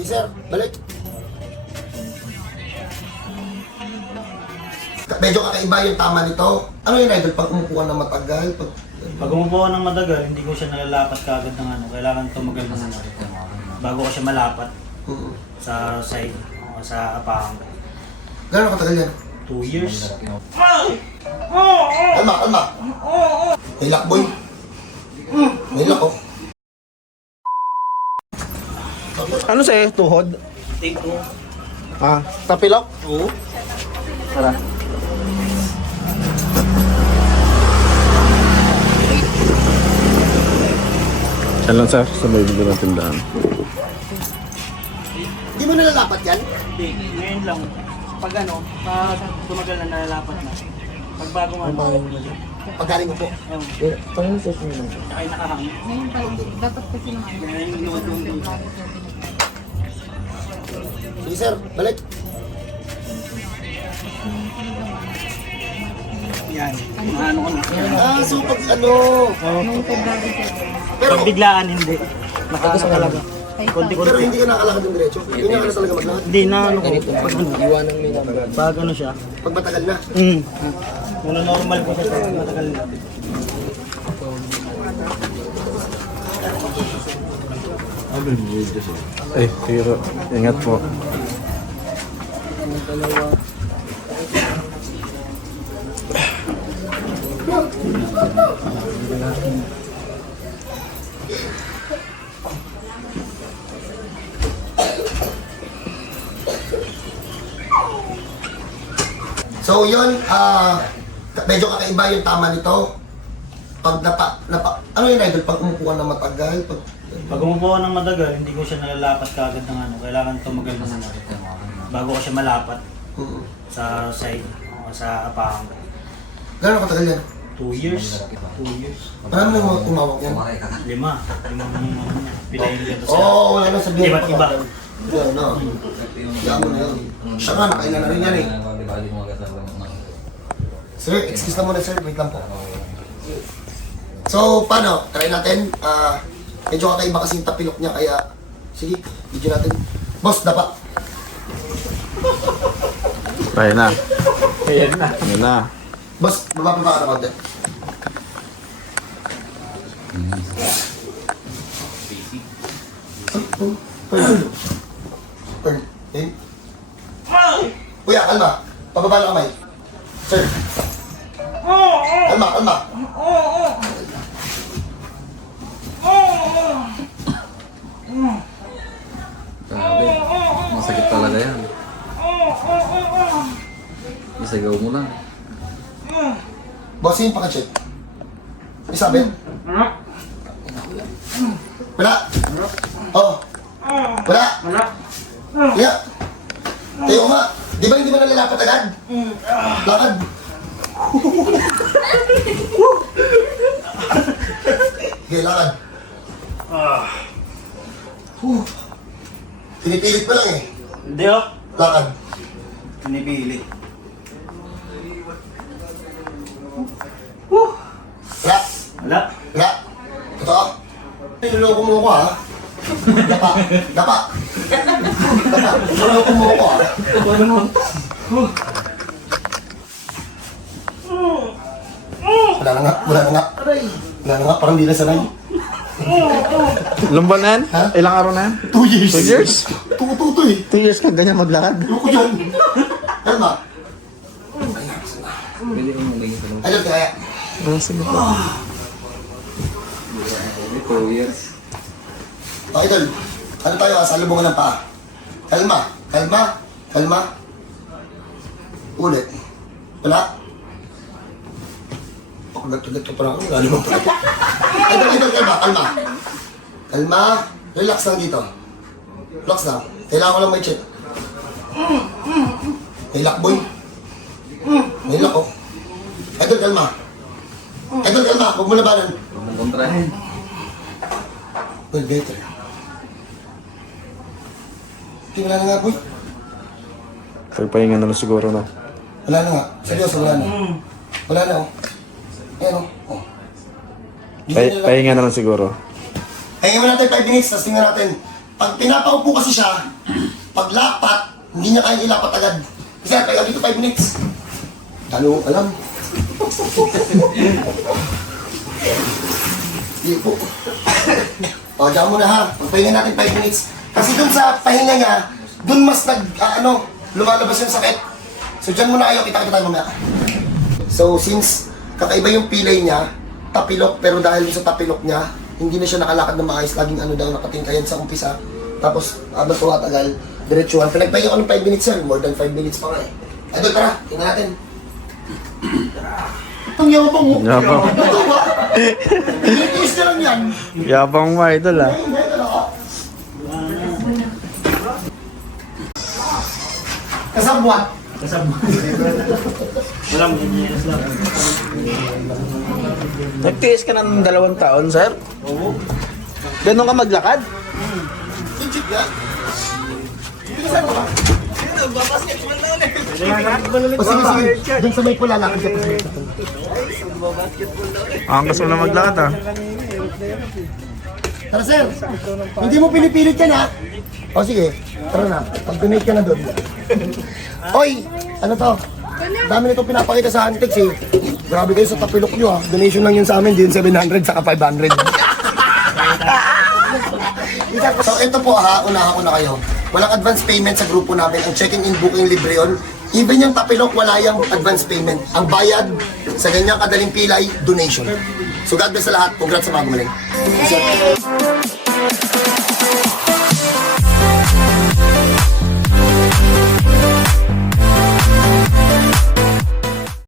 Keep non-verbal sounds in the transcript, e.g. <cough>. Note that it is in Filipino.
Sige sir, balik. Medyo kakaiba yung tama nito. Ano yun idol? Pag umupo ka na matagal, pag... Pag umupo ng matagal, hindi ko siya nalalapat kagad ng ano. Kailangan tumagal muna. Bago ko siya malapat sa side, o sa apahang. Gano'ng katagal yan? Two years. Kalma, kalma. May lakboy. May lak oh. Ano sa'yo? Tuhod? Take two. Ah, tapilok? Oo. Tara. Yan lang sir, sa may bigyan ng tindahan. Di mo nalalapat yan? Hindi, ngayon lang. Pag ano, pag tumagal na nalalapat na. Pag bagong ano, Pagaling mo po. ayun, ay nakahangin. Ngayon pa lang, dapat kasi naman. Ngayon luwag yung. Sige sir, balik. Yan, ano ko na. Ah, so pag ano... Nung February. Pero, Pag biglaan, hindi. Nakaano talaga. Pero Konti-konti. hindi ka nakalakad ng diretso. Hindi ka na talaga maglakad. Hindi na ano ko. Pag ano, pag ano siya. Pag matagal na. Mm. Muna normal ko siya pag matagal na. Eh, pero ingat po. So yun, ah, medyo kakaiba yung tama nito. Pag napa, napa, ano yun idol? Pag umupo ka na matagal, pag... Pag umupo ng matagal, hindi ko siya nalalapat kagad ng ano. Kailangan tumagal muna. Bago ko siya malapat sa side, o sa apahang. Gano'ng katagal yan? Two years. Two years. Marami mo tumawag yan. Lima. Lima mo yung ano niya. Pinayin ka Oo, oh, wala na sabihin. Iba't iba. Yan, no. Yan mo na yun. Siya nga, nakailan na rin yan eh. Sir, excuse na muna sir, wait lang po. So, paano? Try natin. Ah, medyo kakaiba kasi yung tapilok niya, kaya... Sige, video natin. Boss, dapa. Kaya na. Ayan na. Ayan na. Boss, baba pa ba ka na konti? Turn. In. Kuya, kalma. Pababa na kamay. Sir. Kalma, kalma. Grabe. Masakit talaga yan. Isagaw mo lang. Boss, yung paka-check. May sabi? Wala. Oo. Wala. Kaya. Tayo nga. Di ba hindi mo nalalapat agad? Lakad. <laughs> Okay, lakad. Huh. Pinipilit pa lang eh. Hindi oh. Lakad. Pinipili. Wala. Wala. Wala. Totoo. Niloloko mo ako ha. Dapa. Dapa. Dapa. Niloloko mo ako ha. Wala na nga. Wala na nga. Wala na nga. Parang di na sanay. Ilang buwan na yan? Ha? Ilang araw na yan? Two years. Two years? Tuto-tuto eh. Two years ka ganyan maglakad. Loko dyan. Sa loob. Ayun kaya. Ah, sige po. Two years. O, idol. Ano tayo ha? Salubungan ng paa. Kalma. Kalma. Kalma. Ulit. Wala. Ako gato-gato pa lang ako. Lalo mo pa. Idol, idol, kalma. Kalma. Kalma. Relax lang dito. Relax lang. Kailangan ko lang may check. May lock, boy. May lock, oh. Idol, kalma. Idol, kalma. Huwag mo labanan. Huwag mong kontrahin. Well, better. Hindi, wala na nga, boy. Pagpahinga na lang siguro na. Wala na nga. Seryoso, wala na. Wala na, oh. Ayan, oh. oh. Pay, pahinga na lang siguro. Pahinga mo natin 5 minutes, tapos tingnan natin. pag pinapaupo kasi siya, pag lapat, hindi niya kaya ilapat agad. Kasi kaya dito 5 minutes. Ano, alam. Hindi po. O, dyan mo na ha. Pagpahinga natin 5 minutes. Kasi dun sa pahinga niya, dun mas nag, ah, ano, lumalabas yung sakit. So, dyan muna kayo. Kita-kita tayo mamaya. So, since kakaiba yung pilay niya, tapilok, pero dahil sa tapilok niya, hindi na siya nakalakad na maayos. Laging ano daw, nakatingkayan sa umpisa. Tapos, habang tumatagal, diretsuhan. Pinagpahinga ko ng 5 minutes yan. More than 5 minutes pa nga eh. Idol, tara. Tingnan natin. Itong yabang mo. Yabang. Ito ba? Itiis na lang yan. Yabang mo, idol ah. Kasabwat. Walang ganyan lang. Nagtiis ka ng dalawang taon, sir? Oo. Ganun ka maglakad? Legit yan. Bilisan mo ba? O sige, sige. Doon sa may pula, lakad ka pa. Angas mo na maglakad ah. Tara, sir. Hindi mo pinipilit yan, ha? O sige, tara na. Pag-donate ka na doon. <laughs> Oy, ano to? Dami nito pinapakita sa Antex eh. Grabe kayo sa tapilok nyo ha. Donation lang yun sa amin, di yun 700 saka 500. <laughs> so ito po ha, unahan ko na kayo. Walang advance payment sa grupo namin. Ang checking in booking libre yun. Even yung tapilok, wala yung advance payment. Ang bayad sa ganyang kadaling pilay, donation. So God bless sa lahat. Congrats sa mga gumaling.